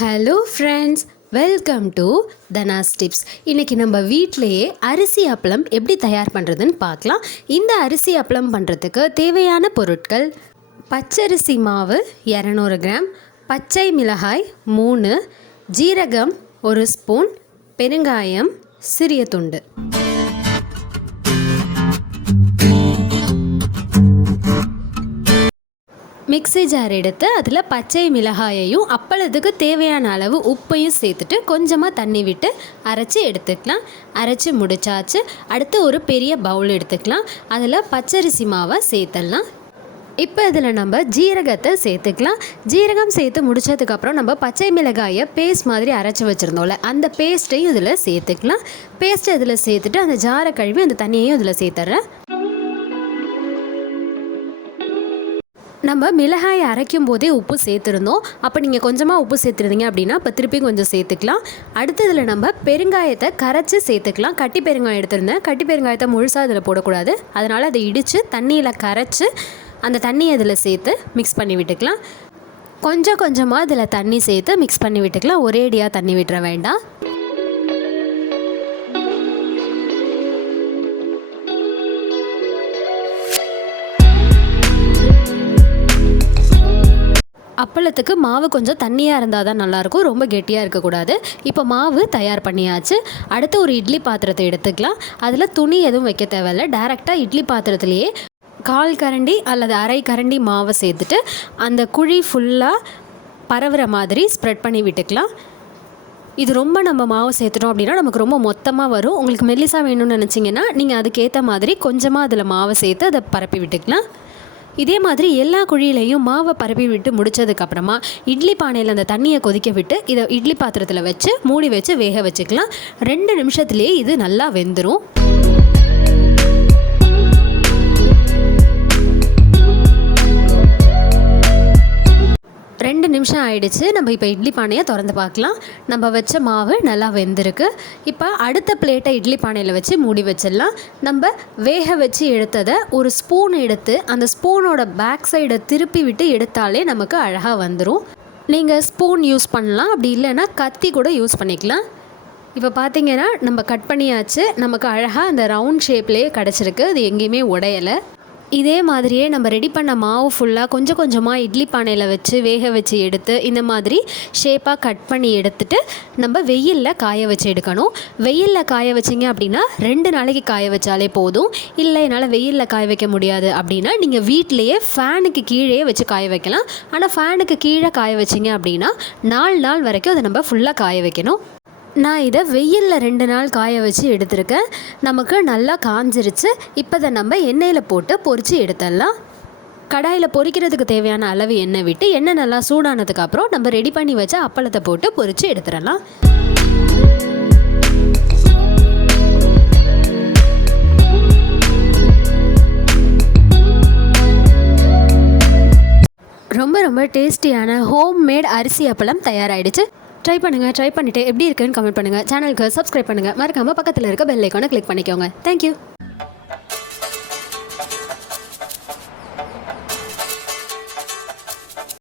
Hello friends welcome to Dhana's tips இன்றைக்கி நம்ம வீட்டிலையே அரிசி அப்பளம் எப்படி தயார் பண்ணுறதுன்னு பார்க்கலாம். இந்த அரிசி அப்பளம் பண்ணுறதுக்கு தேவையான பொருட்கள் பச்சரிசி மாவு இரநூறு கிராம் பச்சை மிளகாய் மூணு ஜீரகம் ஒரு ஸ்பூன் பெருங்காயம் சிறிய துண்டு. மிக்ஸி ஜார் எடுத்து அதில் பச்சை மிளகாயையும் அப்பளத்துக்கு தேவையான அளவு உப்பையும் சேர்த்துட்டு கொஞ்சமாக தண்ணி விட்டு அரைச்சி எடுத்துக்கலாம். அரைச்சி முடிச்சாச்சு. அடுத்து ஒரு பெரிய பவுல் எடுத்துக்கலாம். அதில் பச்சரிசி மாவை சேர்த்துடலாம். இப்போ இதில் நம்ம ஜீரகத்தை சேர்த்துக்கலாம். ஜீரகம் சேர்த்து முடிச்சதுக்கப்புறம் நம்ம பச்சை மிளகாயை பேஸ்ட் மாதிரி அரைச்சி வச்சுருந்தோம்ல அந்த பேஸ்ட்டையும் இதில் சேர்த்துக்கலாம். பேஸ்ட்டை இதில் சேர்த்துட்டு அந்த ஜாரை கழுவி அந்த தண்ணியையும் இதில் சேர்த்துட்றேன். நம்ம மிளகாயை அரைக்கும் போதே உப்பு சேர்த்துருந்தோம். அப்போ நீங்கள் கொஞ்சமாக உப்பு சேர்த்துருந்தீங்க அப்படின்னா இப்போ திருப்பி கொஞ்சம் சேர்த்துக்கலாம். அடுத்ததில் நம்ம பெருங்காயத்தை கரைச்சி சேர்த்துக்கலாம். கட்டி பெருங்காயம் எடுத்திருந்தேன். கட்டி பெருங்காயத்தை முழுசாக இதில் போடக்கூடாது. அதனால் அதை இடித்து தண்ணியில் கரைச்சி அந்த தண்ணியை இதில் சேர்த்து மிக்ஸ் பண்ணி விட்டுக்கலாம். கொஞ்சம் கொஞ்சமாக இதில் தண்ணி சேர்த்து மிக்ஸ் பண்ணி விட்டுக்கலாம். ஒரேடியாக தண்ணி விட்டுற வேண்டாம். அப்பளத்துக்கு மாவு கொஞ்சம் தண்ணியாக இருந்தால் தான் நல்லாயிருக்கும். ரொம்ப கெட்டியாக இருக்கக்கூடாது. இப்போ மாவு தயார் பண்ணியாச்சு. அடுத்து ஒரு இட்லி பாத்திரத்தை எடுத்துக்கலாம். அதில் துணி எதுவும் வைக்க தேவையில்ல. டேரெக்டாக இட்லி பாத்திரத்துலேயே கால் கரண்டி அல்லது அரை கரண்டி மாவை சேர்த்துட்டு அந்த குழி ஃபுல்லாக பரவுற மாதிரி ஸ்ப்ரெட் பண்ணி விட்டுக்கலாம். இது ரொம்ப நம்ம மாவு சேர்த்துட்டோம் அப்படின்னா நமக்கு ரொம்ப மொத்தமாக வரும். உங்களுக்கு மெல்லிசாக வேணும்னு நினச்சிங்கன்னா நீங்கள் அதுக்கேற்ற மாதிரி கொஞ்சமாக அதில் மாவை சேர்த்து அதை பரப்பி விட்டுக்கலாம். இதே மாதிரி எல்லா குழியிலையும் மாவை பரப்பி விட்டு முடிச்சதுக்கப்புறமா இட்லி பானையில் அந்த தண்ணியை கொதிக்க விட்டு இதை இட்லி பாத்திரத்தில் வச்சு மூடி வச்சு வேக வச்சுக்கலாம். ரெண்டு நிமிஷத்துலேயே இது நல்லா வெந்துடும் ரெண்டு நிமிஷம் ஆயிடுச்சு. நம்ம இப்போ இட்லி பானையை திறந்து பார்க்கலாம். நம்ம வச்ச மாவு நல்லா வெந்திருக்கு. இப்போ அடுத்த பிளேட்டை இட்லி பானையில் வச்சு மூடி வச்சிடலாம். நம்ம வேக வச்சு எடுத்ததை ஒரு ஸ்பூன் எடுத்து அந்த ஸ்பூனோட பேக் சைடை திருப்பி விட்டு எடுத்தாலே நமக்கு அழகாக வந்துடும் நீங்கள் ஸ்பூன் யூஸ் பண்ணலாம். அப்படி இல்லைன்னா கத்தி கூட யூஸ் பண்ணிக்கலாம். இப்போ பார்த்தீங்கன்னா நம்ம கட் பண்ணியாச்சு. நமக்கு அழகாக அந்த ரவுண்ட் ஷேப்லேயே கிடச்சிருக்கு. அது எங்கேயுமே உடையலை. இதே மாதிரியே நம்ம ரெடி பண்ண மாவு ஃபுல்லாக கொஞ்சம் கொஞ்சமாக இட்லி பானையில் வச்சு வேக வச்சு எடுத்து இந்த மாதிரி ஷேப்பாக கட் பண்ணி எடுத்துட்டு நம்ம வெயிலில் காய வச்சு எடுக்கணும். வெயிலில் காய வச்சிங்க அப்படின்னா ரெண்டு நாளைக்கு காய வச்சாலே போதும். இல்லை என்னால் வெயிலில் காய வைக்க முடியாது அப்படின்னா நீங்கள் வீட்டிலையே ஃபேனுக்கு கீழே வச்சு காய வைக்கலாம். ஆனால் ஃபேனுக்கு கீழே காய வச்சிங்க அப்படின்னா நாலு நாள் வரைக்கும் அதை நம்ம ஃபுல்லாக காய வைக்கணும். நான் இதை வெயிலில் ரெண்டு நாள் காய வச்சு எடுத்திருக்கேன். நமக்கு நல்லா காஞ்சிருச்சு. இப்போ இதை நம்ம எண்ணெயில் போட்டு பொரித்து எடுத்துடலாம். கடாயில் பொரிக்கிறதுக்கு தேவையான அளவு எண்ணெய் விட்டு எண்ணெய் நல்லா சூடானதுக்கு அப்புறம் நம்ம ரெடி பண்ணி வச்ச அப்பளத்தை போட்டு பொரித்து எடுத்துடலாம். ரொம்ப ரொம்ப டேஸ்டியான ஹோம் மேட் அரிசி அப்பளம் தயாராகிடுச்சு ட்ரை பண்ணுங்கள் ட்ரை பண்ணிவிட்டு எப்படி இருக்குன்னு கமெண்ட் பண்ணுங்கள் சேனலுக்கு சப்ஸ்கிரைப் பண்ணுங்கள் மறக்காமல் பக்கத்தில் இருக்க பெல் ஐக்கானை கிளிக் பண்ணிக்கோங்க. தேங்க்யூ